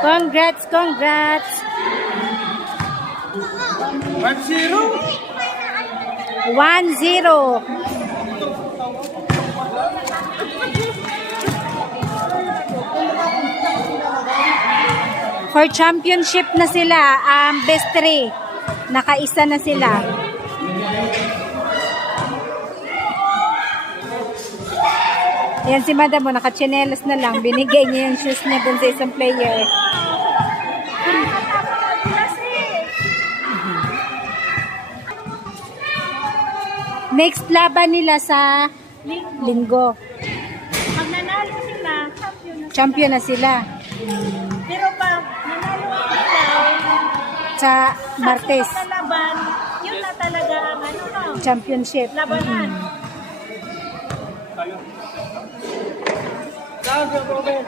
Congrats, congrats. 1-0. 1-0. For championship na sila, best 3. Nakaisa na sila. Yan si madam mo, naka-chinelas na lang. Binigay niya yung shoes niya dun sa isang player. Next laban nila sa linggo. Pag nanalo sila, Champion na sila. pero pag nanalo sila, Sa Martes, sa laban, yun na talaga ang championship. labanan. Down, Robert.